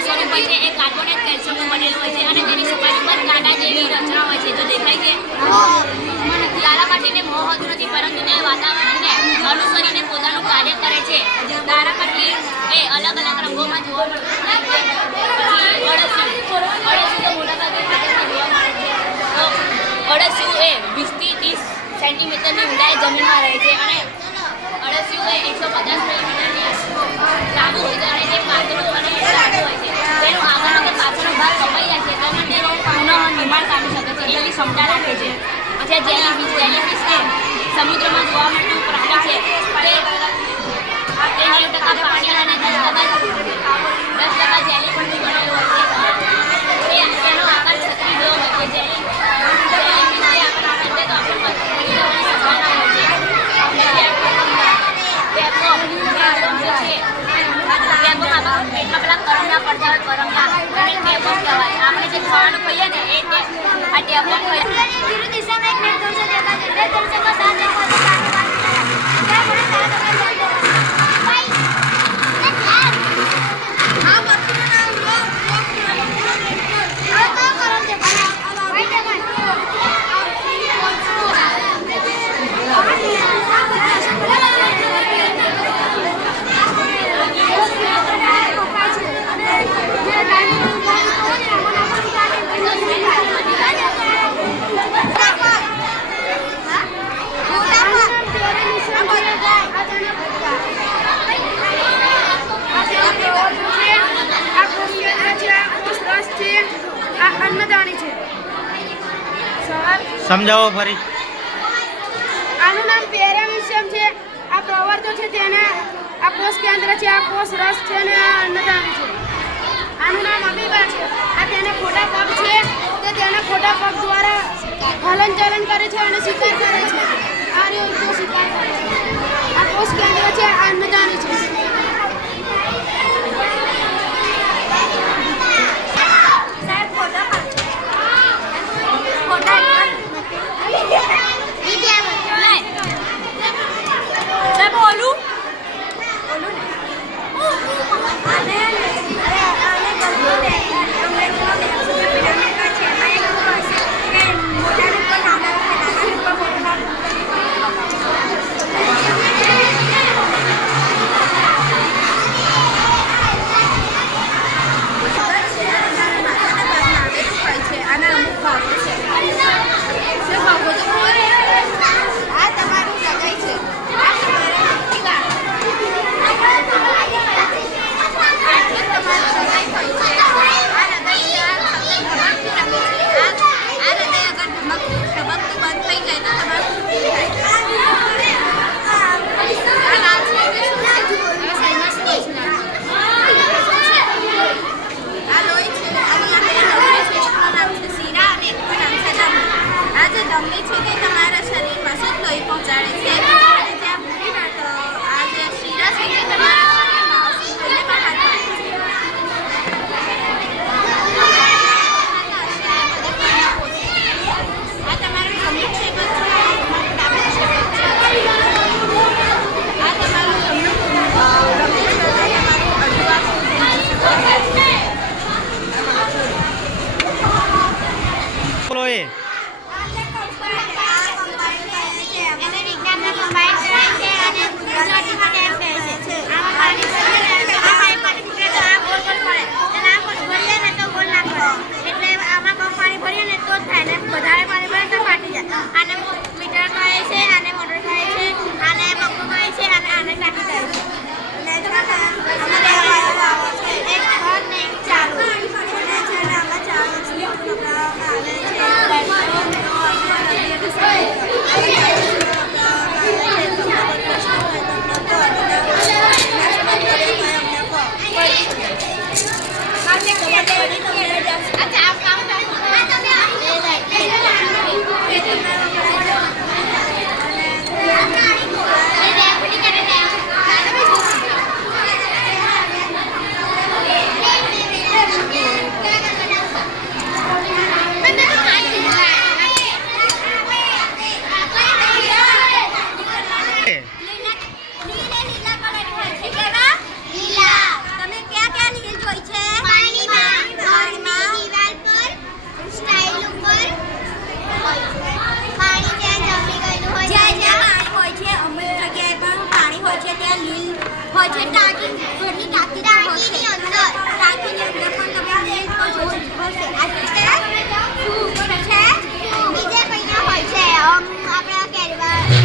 પાણીનું સ્વરૂપ હોય છે એ કાર્બોનેટ કેલ્શિયમનું બનેલું હોય છે અને તેની સપાટી પર કાંટા જેવી રચના હોય છે. જો દેખાય છે તારામાટીને મોહ હોતું નથી, પરંતુ તે વાતાવરણને અનુસરીને પોતાનું કાર્ય કરે છે. તારામાટી એ અલગ અલગ રંગોમાં જોવા મળતું હોય છે. અળસિયું તો મોટાભાગે ખેતરમાં જોવા મળે છે. તો અળસિયું એ 20 થી 30 સેન્ટીમીટરની ઊંડાઈ જમીનમાં રહે છે અને અળસિયું એ 150 મિલીમીટરની લાંબુ હોય છે અને તે પાતળું અને જાડું હોય છે. તેનું આગળનો કે પાછળનો ભાગ કપાઈ જાય છે અને તે પુનઃ નિર્માણ પામી શકે છે એવી ક્ષમતા રાખે છે. પછી જેલીફિશ એ સમુદ્રમાં જોવા મળતું પ્રાણી છે. તે 90% પાણી અને 10% જેલી પરથી બનેલું હોય છે. તેનો આકાર છત્રી જેવો હોય છે. જેલીફિશ આપણે તો આપણે પડી જવાની સંભાવના હોય છે. પેટમાં પેલા કરંગના પડતા હોય, કરંગના અને ટેબમ કહેવાય. આપણે જે ખાવાનું ખાઈએ ને એ આ ટેબમ ખાઈએ. વિરુદ્ધ દિશામાં એક નિર્દેશ દેખાય છે. બે દર્શકો સાથે સમજાવો ફરી. આનું નામ પેરામીશિયમ છે. આ પ્રવર્તો છે તેના આ કોષ કેન્દ્ર છે, આ કોષ રસ છે અને આ અન્નદાની છે. આનું નામ અમીબા છે. આ તેના ખોટા પગ છે તે તેના ખોટા પગ દ્વારા હલનચલન કરે છે અને શિકાર કરે છે. આ રીતે શિકાર કરે છે. આ કોષ કેન્દ્ર છે, આ અન્નદાની છે. છે ટાંકી ઘરની ટાંકીની અંદર ટાંકીની અંદર પણ તમે બ્લેડ તો જોવો જ હશે. આ છે શું છે બીજે કઈના હોય છે આપણા કેરવા હોય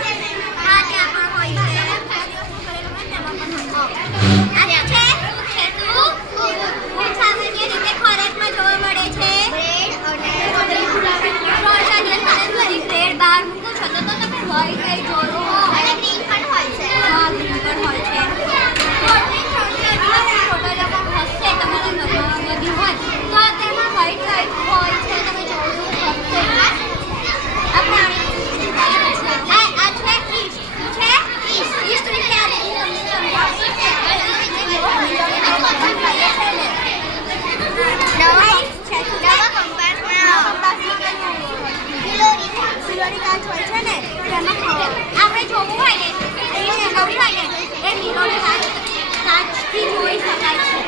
છે ને હા ત્યાં પણ હોય છે. આ છે શું છે શું સામાન્ય રીતે ખોરાકમાં જોવા મળે છે બ્રેડ બહાર મૂકો છો તો તમે હોય કઈ જોરો અને ગ્રીન પણ હોય છે. હા ગ્રીન પણ હોય છે. હશે તમારા ઘરમાં બધી હોય તો તેમાં વ્હાઈટ વ્હાઈટ હોય છે તમે જોયું હશે. આ પ્રાણી આ છે ફિશ છે ફિશ વિશે આ આપણે જોવું હોય ને એ નવી હોય ને એ મિલોની કાચથી જોઈ શકાય છે.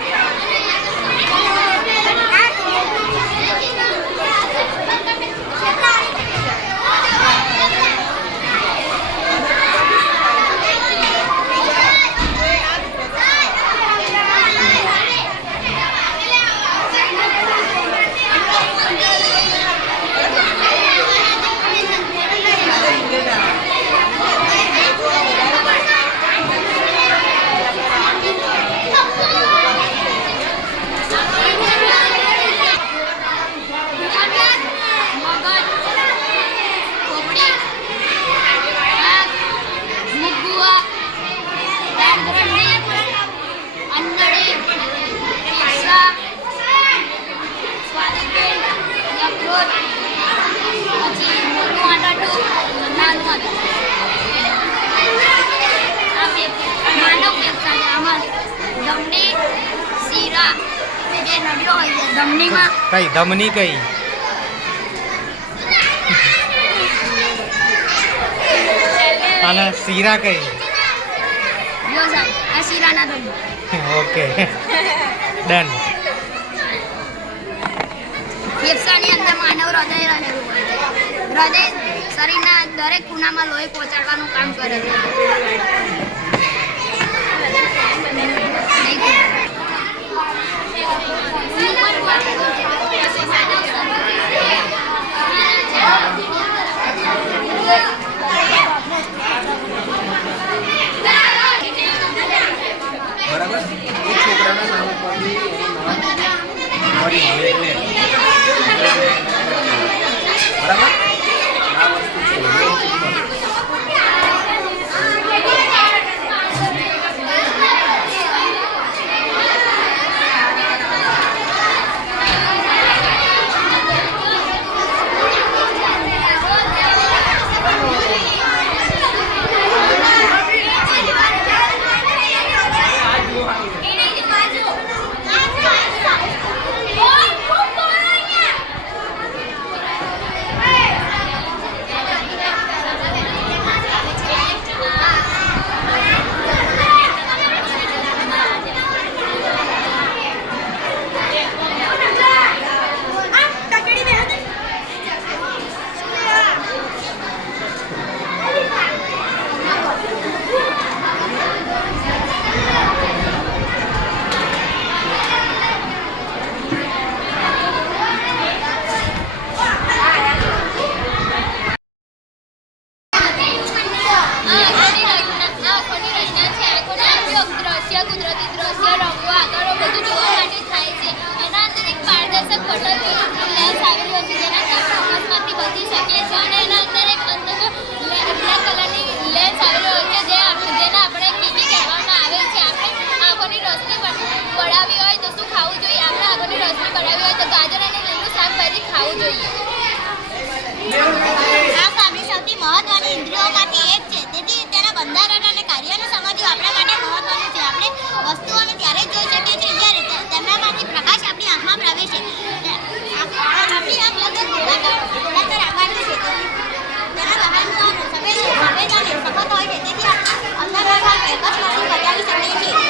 કઈ ધમની કઈ અને શીરા કઈ ઓકે ડન. ફેફસાની અંદર માનવ હૃદય રહેલું હોય છે. હૃદય શરીરના દરેક ખૂણામાં લોહી પહોંચાડવાનું કામ કરે છે. બરાબર એ છોકરાના નામ પરથી એનું નામ મળી ગયું એટલે બરાબર આ વસ્તુ છે આ આપણી સૌથી મહત્વની ઇન્દ્રિયોમાંથી એક છે. તેથી તેના બંધારણ અને કાર્યને સમજવું આપણા માટે મહત્વનું છે. આપણે વસ્તુઓને ત્યારે જ જોઈ શકીએ છીએ જ્યારે તેમનામાંથી પ્રકાશ આપણી આંખમાં પ્રવેશે. આપણી આંખ લગભગ ગોળાકાર આકારની છે. તેના બહારનું સફેદ અને સખત હોય છે. તેથી અંદરના ભાગ પ્રકાશમાંથી બચાવી શકીએ છીએ.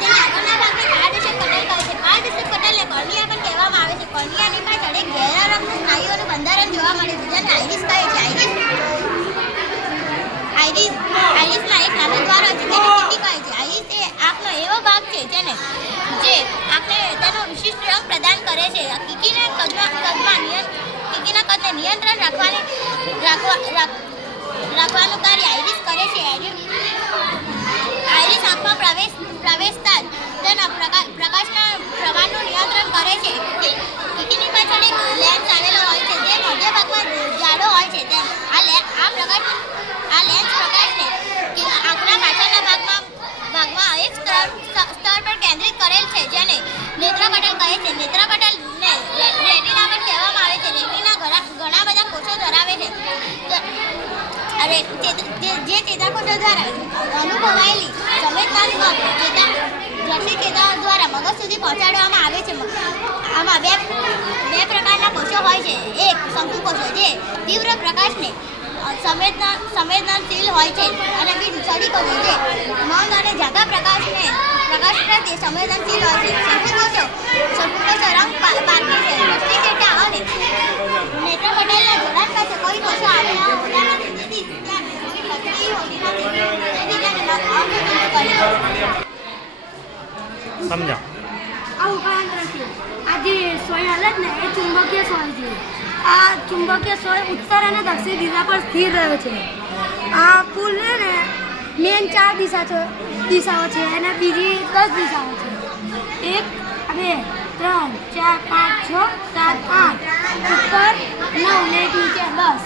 તેના આગળના ભાગને પારદર્શક પટલ કહે છે. પારદર્શક પટલને કોર્નિયા પણ કહેવામાં આવે છે. કોર્નિયાની પાછળ એક ઘેરા રંગનું સ્નાયુઓનું બંધારણ જોવા મળે છે, જેને આઇરિસ કહે છે. આઇરિસમાં એક નાનું દ્વાર હોય છે, તેને ટીપી કહેવાય છે. આઈરિસ એ આંખનો એવો ભાગ છે જે આંખને તેનો વિશિષ્ટ રંગ પ્રદાન કરે છે. કીકીના કદને નિયંત્રણ રાખવાનું કાર્ય આઈરિસ કરે છે. આઈરિસ આંખમાં પ્રવેશતા જ તેના પ્રકાશના પ્રમાણનું નિયંત્રણ કરે છે. કીકીની પાછળ એક લેન્સ આવેલો હોય છે જે મધ્ય ભાગમાં જાડો હોય છે. આ લેન્સ પ્રકાશને આંખના પાછળના ભાગમાં એક સ્તર પર કેન્દ્રિત કરેલ છે જેને નેત્રપટલ કહે છે. નેત્રપટલને રેટિના પણ કહેવામાં આવે છે. રેટિના ઘણા બધા કોષો ધરાવે છે જે ચેતાકોષો દ્વારા અનુભવાયેલી સંવેદનાત્મક ચેતા દ્વારા મગજ સુધી પહોંચાડવામાં આવે છે. આમાં બે પ્રકારના કોષો હોય છે. એક શંકુ કોષો જે તીવ્ર પ્રકાશને સંવેદનશીલ હોય છે અને બીજું સળી કોષો જે મંદ અને જાગા પ્રકાશને સંવેદનશીલ હોય છે. શંકુ કોષો રંગ પારખે છે. દૃષ્ટિ ચેતા અને નેત્રપટલના જોડાણ પાસે કોઈ કોષો આવેલા હોતા નથી. તેથી ત્યાં કોઈ પથરી હોતી નથી. તેથી તેને અવરોધન કરે છે. સમજાવો. આ ઉપાંતર છે. આ જે સોય હાલત ને એ ચુંબકીય સોય છે. આ ચુંબકીય સોય ઉત્તર અને દક્ષિણ દિશા પર સ્થિર રહ્યો છે. આ કુલ ને મેન 4 દિશાઓ છે અને બીજી 10 દિશાઓ છે. 1 2 3 4 5 6 7 8 ઉપર 9 ને નીચે 10.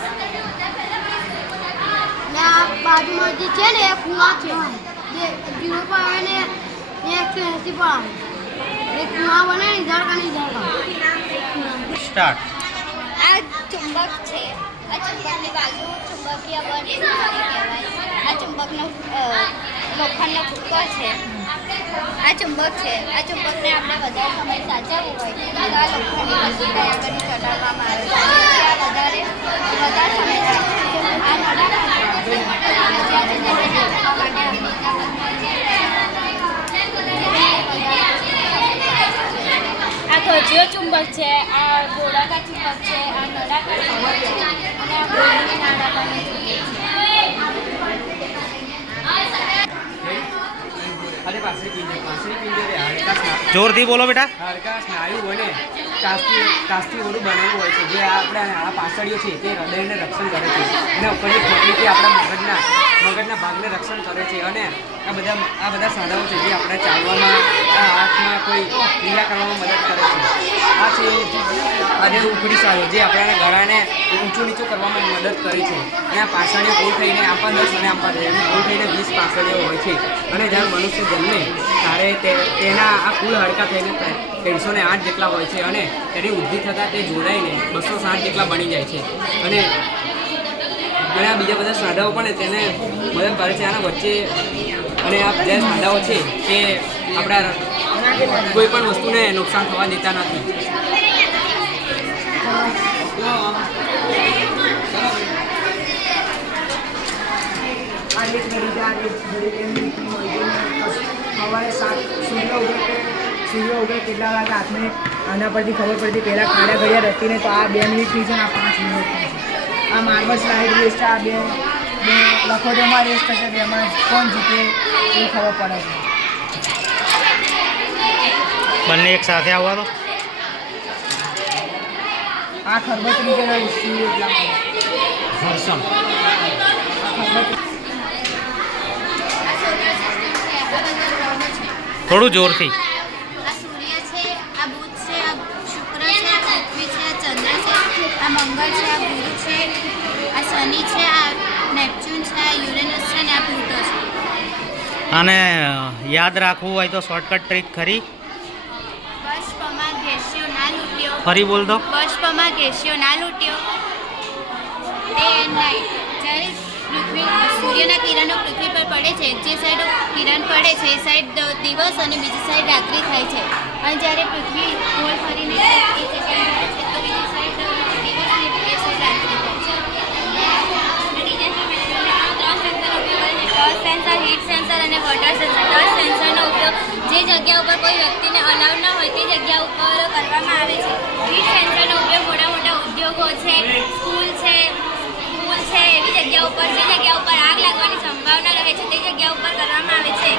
ને આ બાજુમાં જે છે ને એ કુવા છે જે 0 પર આવે ને 180 પર આવે. એક કુવા બને ને ઝાડકા સ્ટાર્ટ. આ ચુંબક છે. આ ચુંબકની બાજુ ચુંબકીય બળ કહેવાય. આ ચુંબકનો લોખંડનો ફૂટકો છે. આ ચુંબક છે. આ ચુંબકને આપણે વધારે સમય સાચવવું હોય તો આ લોખંડની વસ્તુ આગળ ચડાવવામાં આવે છે. આ વધારે સમય આ આ ગજિયો ચુંબક છે, આ ગોળાકાર ચુંબક છે, આ નળાકાર ચુંબક છે અને આ ગોળની નાળાકારનું ચુંબક છે. જોરથી બોલો બેટા. હાડકા સ્નાયુ બને કાસ્થી ઓલું બનેલું હોય છે જે આપણે આ પાછળીઓ છે તે હૃદયને રક્ષણ કરે છે અને ઉપરની ખોપરીથી આપણા મગજના ભાગને રક્ષણ કરે છે. અને આ બધા સાધનો છે જે આપણે ચાલવામાં આ હાથમાં કોઈ ક્રિયા કરવામાં મદદ કરે છે. આ છે અને ઉપરી સાધો જે આપણા ગળાને ઊંચું નીચું કરવામાં મદદ કરે છે. અને આ પાછળીઓ કુલ થઈને આપણા 10 અને આપણા 2 કુલ થઈને 20 પાછળીઓ હોય છે. અને જ્યારે મનુષ્ય જન્મે ત્યારે તેના આ કુલ હાડકા થઈને 308 જેટલા હોય છે અને તેની વૃદ્ધિ થતાં તે જોડાઈને 260 જેટલા બની જાય છે. અને આ બીજા બધા સાંધાઓ પણ તેને મદદ કરે છે. આના વચ્ચે અને આ જે સાંધાઓ છે તે આપણા કોઈ પણ વસ્તુને નુકસાન થવા દેતા નથી. સવારે 7 સૂર્ય ઉગે કેટલા વાગે હાથને આના પરથી ખબર પડતી પહેલાં ખાડા ઘડિયા રહીને તો આ 2 મિનિટની છે ને આ 5 મિનિટની છે. આ માર્બલ સ્લાઇડ રેસ છે. આ બે લખોટીમાં રેસ થશે તેમાં કોણ જીતે એ ખબર પડે છે. બંને એક સાથે આવવા તો આ ખરબચડી છે સૂર્ય એટલા હર્ષમ. થોડું જોરથી. આ સૂર્ય છે, આ બુધ છે, આ શુક્ર છે, આ પૃથ્વી છે, આ ચંદ્ર છે, આ મંગળ છે, આ ગુરુ છે, આ શનિ છે, આ નેપચ્યુન છે, આ યુરેનસ છે અને આ પ્લુટો છે. અને યાદ રાખવું હોય તો શોર્ટકટ ટ્રીક ખરી. બષ્પમાં ઘેસ્યો ના લૂટ્યો. ફરી બોલ દો. બષ્પમાં ઘેસ્યો ના લૂટ્યો. Day and night. જ્યારે સૂર્યના કિરણો પૃથ્વી પર પડે છે, જે સાઈડ કિરણ પડે છે એ સાઈડ દિવસ અને બીજી સાઈડ રાત્રિ થાય છે. અને જ્યારે પૃથ્વી ગોળ ફરીને એ જગ્યાએ જાય છે તો બીજી સાઈડ દિવસ અને એ સાઈડ રાત્રિ થાય છે. ટચ સેન્સર, હીટ સેન્સર અને વોટર સેન્સર. ટચ સેન્સરનો ઉપયોગ જે જગ્યા ઉપર કોઈ વ્યક્તિને અલાઉડ ન હોય તે જગ્યા ઉપર કરવામાં આવે છે. હીટ સેન્સરનો ઉપયોગ મોટા મોટા ઉદ્યોગો છે, સ્કૂલ છે એવી જગ્યા ઉપર જે જગ્યા ઉપર આગ લાગવાની સંભાવના રહે છે તે જગ્યા ઉપર કરવામાં આવે છે.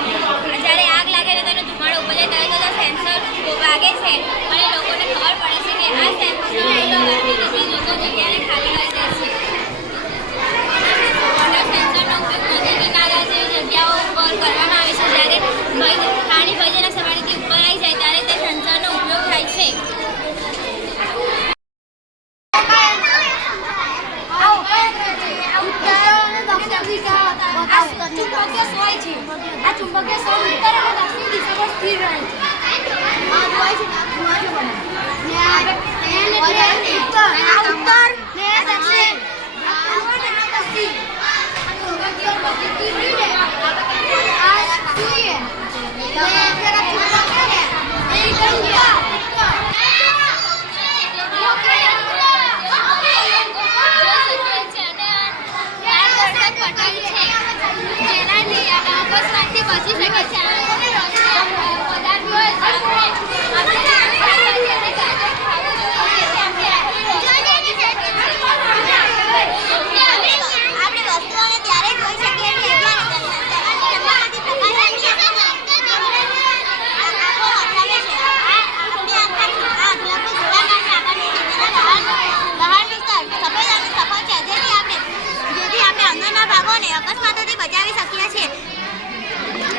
બચી શકે છે પદાર્થ હોય આપણે વસ્તુઓને ત્યારે જોઈ શકીએ છીએ જ્યારે તેમનામાંથી પ્રકાશની આંખો અથડાવે છે. આપણી આંખના લગભગ ગોળાકાર આકારની છે. તેના બહારનો સ્તર સફેદ અને સફળ છે, જેથી આપણે અંદરના ભાગોને અકસ્માતોથી બચાવી શકીએ છીએ.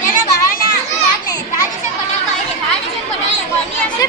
તેના બહારના ભાગને રાજેશ પટેલ કહે છે. રાજેશ પટેલને ઘરની અંદર